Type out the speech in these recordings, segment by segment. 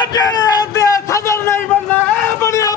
सदर नहीं बनना है बढ़िया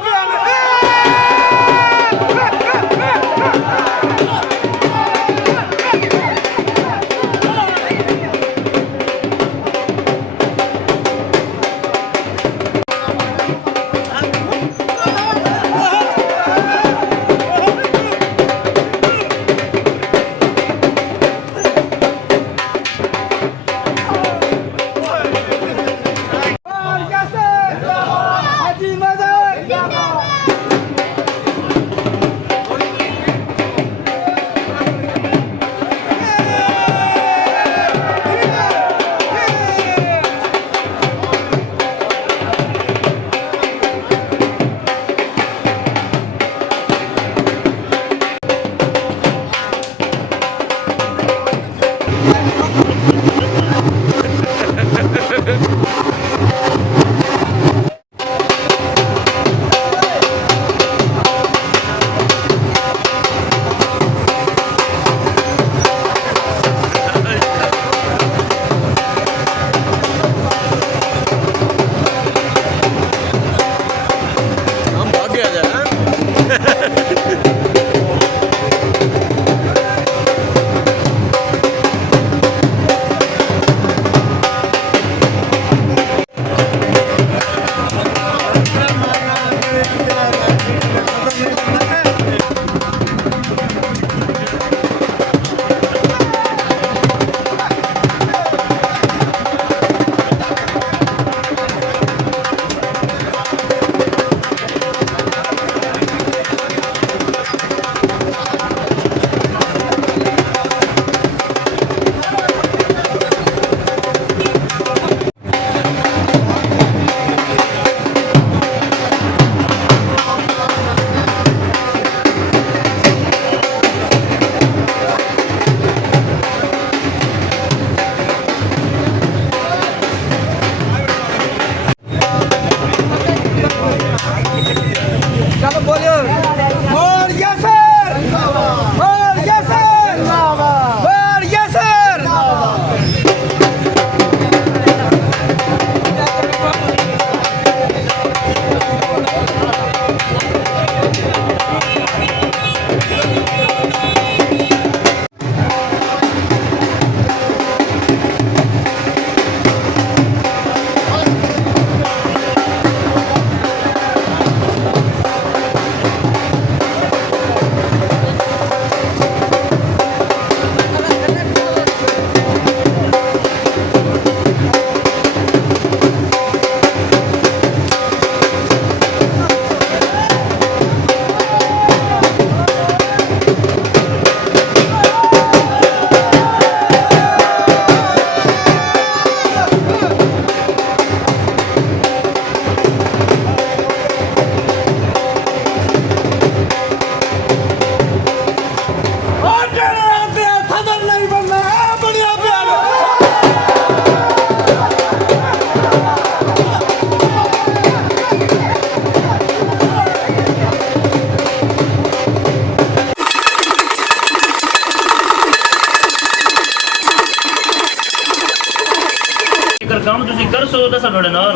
ਕੰਮ ਤੁਸੀਂ ਕਰ ਸੋ ਤਾਂ ਸਾਡੇ ਨਾਲ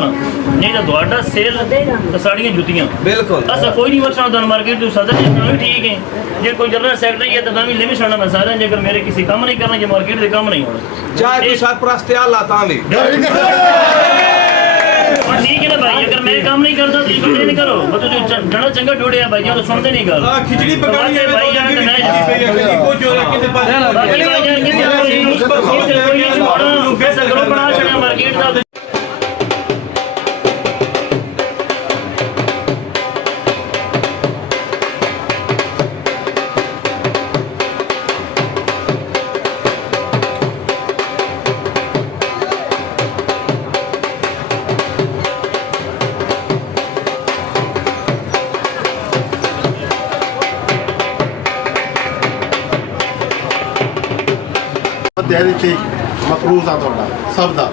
ਨਹੀਂ ਤਾਂ ਤੁਹਾਡਾ ਸੇਲ ਤੇ ਸਾਡੀਆਂ ਜੁੱਤੀਆਂ ਬਿਲਕੁਲ ਅਸਾਂ ਕੋਈ ਨਹੀਂ ਵਰਸਣਾ ਤੁਹਾਨੂੰ ਮਾਰਕੀਟ ਤੋਂ ਸਦਰ ਜੇ ਵੀ ਠੀਕ ਹੈ ਜੇ ਕੋਈ ਜਨਰਲ ਸੈਕਟਰੀ ਹੈ ਤਾਂ ਵੀ ਲਿਮਿਟ ਛੱਡਣਾ ਮੈਂ ਸਾਰਿਆਂ ਜੇ ਅਗਰ ਮੇਰੇ ਕਿਸੇ ਕੰਮ ਨਹੀਂ ਕਰਨਾ ਜੇ ਮਾਰਕੀਟ ਦੇ ਕੰਮ ਨਹੀਂ ਹੋਣਾ ਚਾਹੇ ਕੋਈ ਸਰਪਰਸਤ ਆਲਾ ਤਾਂ ਵੀ ठीक है ना भाई अगर मैं काम नहीं करता तो कंप्लेन करो वो तो जड़ा चंगा टूटिया भाई तो सुनते नहीं गल खिचड़ी पकानी है भाई यार मैं कोई जोर किसे पास भाई यार किसी कोई पैसा ग्रुप बना छड़ा मार्केट दा मकरूज आ सब का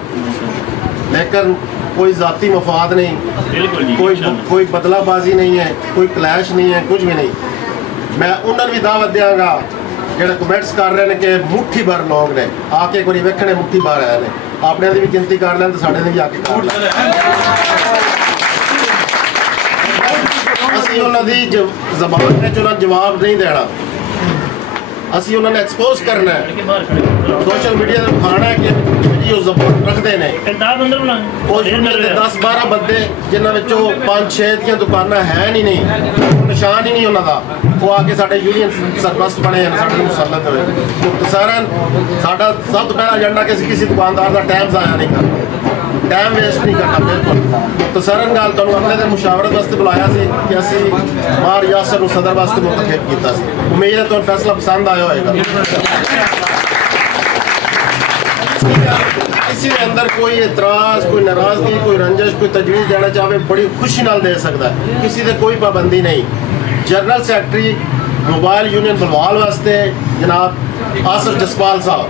लेकिन कोई ज़ाती मफाद नहीं कोई बदलाबाजी नहीं है कोई क्लैश नहीं है कुछ भी नहीं मैं उन्होंने भी दावत देंगा जो कमेंट्स कर रहे हैं कि मुट्ठी भर लोग ने आके एक बार वेखने मुट्ठी भर आए हैं ਆਪਣੇ ਦੀ ਵੀ ਗਿਣਤੀ ਕਰ ਲੈਣ ਤੇ ਸਾਡੇ ਦੀ ਵੀ ਆ ਕੇ ਕਰ ਲੈਣ। ਅਸੀਂ ਉਹਨਾਂ ਦੀ ਜ਼ਬਾਨ ਵਿੱਚ ਉਹਨਾਂ ਜਵਾਬ ਨਹੀਂ ਦੇਣਾ, ਅਸੀਂ ਉਹਨਾਂ ਨੂੰ ਐਕਸਪੋਜ਼ ਕਰਨਾ ਹੈ, ਸੋਸ਼ਲ ਮੀਡੀਆ ਤੇ ਦਿਖਾਣਾ ਹੈ ਕਿ ਉਹ ਜ਼ਬਾਨ ਰੱਖਦੇ ਨੇ। ਉਹ 10-12 ਬੰਦੇ ਜਿਨ੍ਹਾਂ ਵਿੱਚੋਂ 5-6 ਦੀਆਂ ਦੁਕਾਨਾਂ ਹੈ ਨਹੀਂ, ਨਿਸ਼ਾਨ ਹੀ ਨਹੀਂ ਉਹਨਾਂ ਦਾ, ਉਹ ਆ ਕੇ ਸਾਡੇ ਯੂਨੀਅਨ ਸਰਪਰਸਤ ਬਣੇ ਹਨ, ਸਾਡੇ ਮੁਸਲਤ ਹੋਏ। ਮੁਖਤਸਰਨ ਸਾਡਾ ਸਭ ਤੋਂ ਪਹਿਲਾ ਏਜੰਡਾ ਕਿ ਅਸੀਂ ਕਿਸੇ ਦੁਕਾਨਦਾਰ ਦਾ ਟਾਈਮ ਜ਼ਾਇਆ ਨਹੀਂ ਕਰਨਾ, ਟਾਈਮ ਵੇਸਟ ਨਹੀਂ ਕਰਨਾ ਬਿਲਕੁਲ। ਮੁਖਤਸਰਨ ਗੱਲ ਤੁਹਾਨੂੰ ਅਗਲੇ ਦਿਨ ਮੁਸ਼ਾਵਰਤ ਵਾਸਤੇ ਬੁਲਾਇਆ ਸੀ ਕਿ ਅਸੀਂ ਮਾਰ ਯਾਸਰ ਨੂੰ ਸਦਰ ਵਾਸਤੇ ਮੁੰਤਖਬ ਕੀਤਾ ਸੀ। ਉਮੀਦ ਹੈ ਤੁਹਾਨੂੰ ਫੈਸਲਾ ਪਸੰਦ ਆਇਆ ਹੋਏਗਾ। किसी के अंदर कोई एतराज़, कोई नाराज़गी, कोई रंजिश, कोई तजवीज़ देना चाहे बड़ी खुशी नाल दे सकता है, किसी से कोई पाबंदी नहीं। General secretary mobile union Balwal वास्ते जनाब आसफ जसपाल साहब।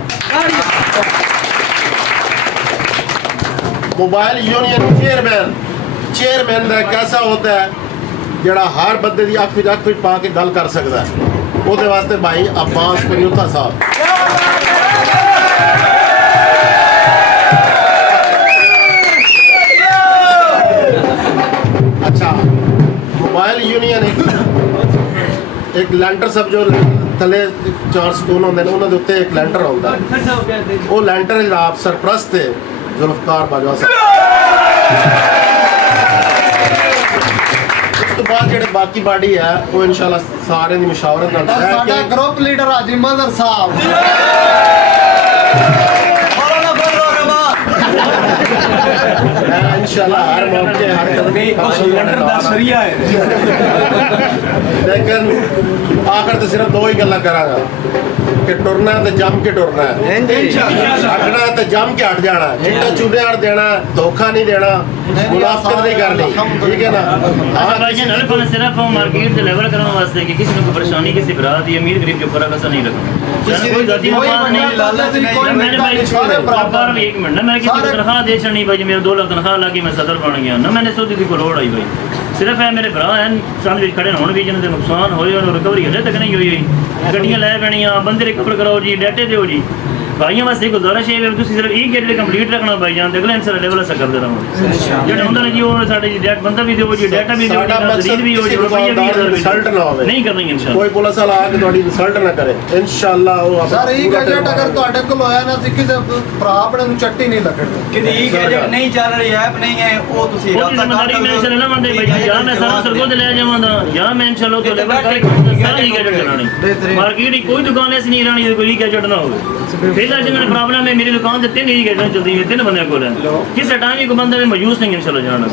मोबाइल यूनियन चेयरमैन का कैसा होता है जड़ा हर बंदे की अख विच पा के गल कर सकता है, ਉਹਦੇ वास्ते भाई अब्बास पन्यूता साहब। अच्छा, मोबाइल यूनियन एक लैंटर सब जो थले 4 स्टोन होंगे उन्होंने उत्ते एक लैंटर होता है, वो लैंटर जनाब सरपरस्त है जुल्फकार बाजवा साहब। उस तो बाद जेडे बाकी बाडी है वो इंशाल्लाह सारे दी मुशावरत नाल साडा ग्रुप लीडर हाजी मظहर साहब। इंशाल्लाह हर मौके हर लेकिन आखिर तो सिर्फ 2 ही गल्लां करांगा कि टुरना है तो जम के टुरना है, हटना है तो जम के हट जाना है, चिट्टा चूड़े हट देना, धोखा नहीं देना, मुनाफिकत नहीं करनी, ठीक है ना। सिर्फ मार्केट से लेवल करने वास्ते कि किसी को परेशानी, किसी बरात या अमीर गरीब के ऊपर असर नहीं रखना। मैंने भाई एक मिनट ना, मैं किसी को तनख्वाह दे चढ़नी भाई, मेरे 2 लाख तनख्वाह ला के मैं सदर बन गया ना, मैंने सोची थी को लोड़ आई भाई। सिर्फ है मेरे भरा हैं साल खड़े होने भी जिन्हें नुकसान होए और रिकवरी हले तक नहीं हुई, गड्डियां लै पैनियां, बंदे रिकवर कराओ जी, डेटे दो जी। भाइयों वास्ते गुजारिश है तुम सिर्फ एक गेट कंप्लीट रखना भाई जान, अगले इंसान लेवल अस करते रहो जो होंगे ना जी, वो साढ़े जी डेट बंदा भी दो जी, डेटा भी दो जी, रसीद भी हो जी, रुपया भी इंसल्ट ना होवे, नहीं करनी इंशाल्लाह। कोई पुलिस वाला आके ਤੁਹਾਡੀ इंसल्ट ना करे इंशाल्लाह। वो सर ई गैजेट अगर ਤੁਹਾਡੇ ਕੋਲ ਹੋਇਆ ਨਾ ਸੀ ਕਿਸੇ ਭਰਾ ਆਪਣੇ ਨੂੰ ਚੱਟੀ ਨਹੀਂ ਲੱਗਣੀ ਕਿ ਇਹ ਗੈजेट ਨਹੀਂ ਚੱਲ ਰਹੀ ਐਪ ਨਹੀਂ ਹੈ, ਉਹ ਤੁਸੀਂ ਰਾਬਤਾ ਕਰ ਮੈਂ ਇੰਸ਼ਾਅੱਲਾ ਨਾ ਮੰਦੇ ਭਾਈ, ਜਾਂ ਮੈਂ ਸਾਰਾ ਸਰਗੋਦ ਲੈ ਜਾਵਾਂਗਾ ਜਾਂ ਮੈਂ ਇੰਸ਼ਾਅੱਲਾ ਤੋਂ ਲੈਵਲ ਕਰਕੇ ਸਾਰਾ ਹੀ ਗੈजेट ਚਲਾਣੀ। ਮਾਰਕੀਟ ਦੀ ਕੋਈ ਦੁਕਾਨ ਐਸੀ ਨਹੀਂ ਰਹਿਣੀ ਕੋਈ ਗੈजेट ना ਹੋਵੇ। फिलहाल जो मेरा प्रॉब्लम है, मेरी दुकान से 3 ही गैजेट चलती है, 3 बंदे को किस टाइम को बंदा में मौजूद नहीं इंशाल्लाह जाना।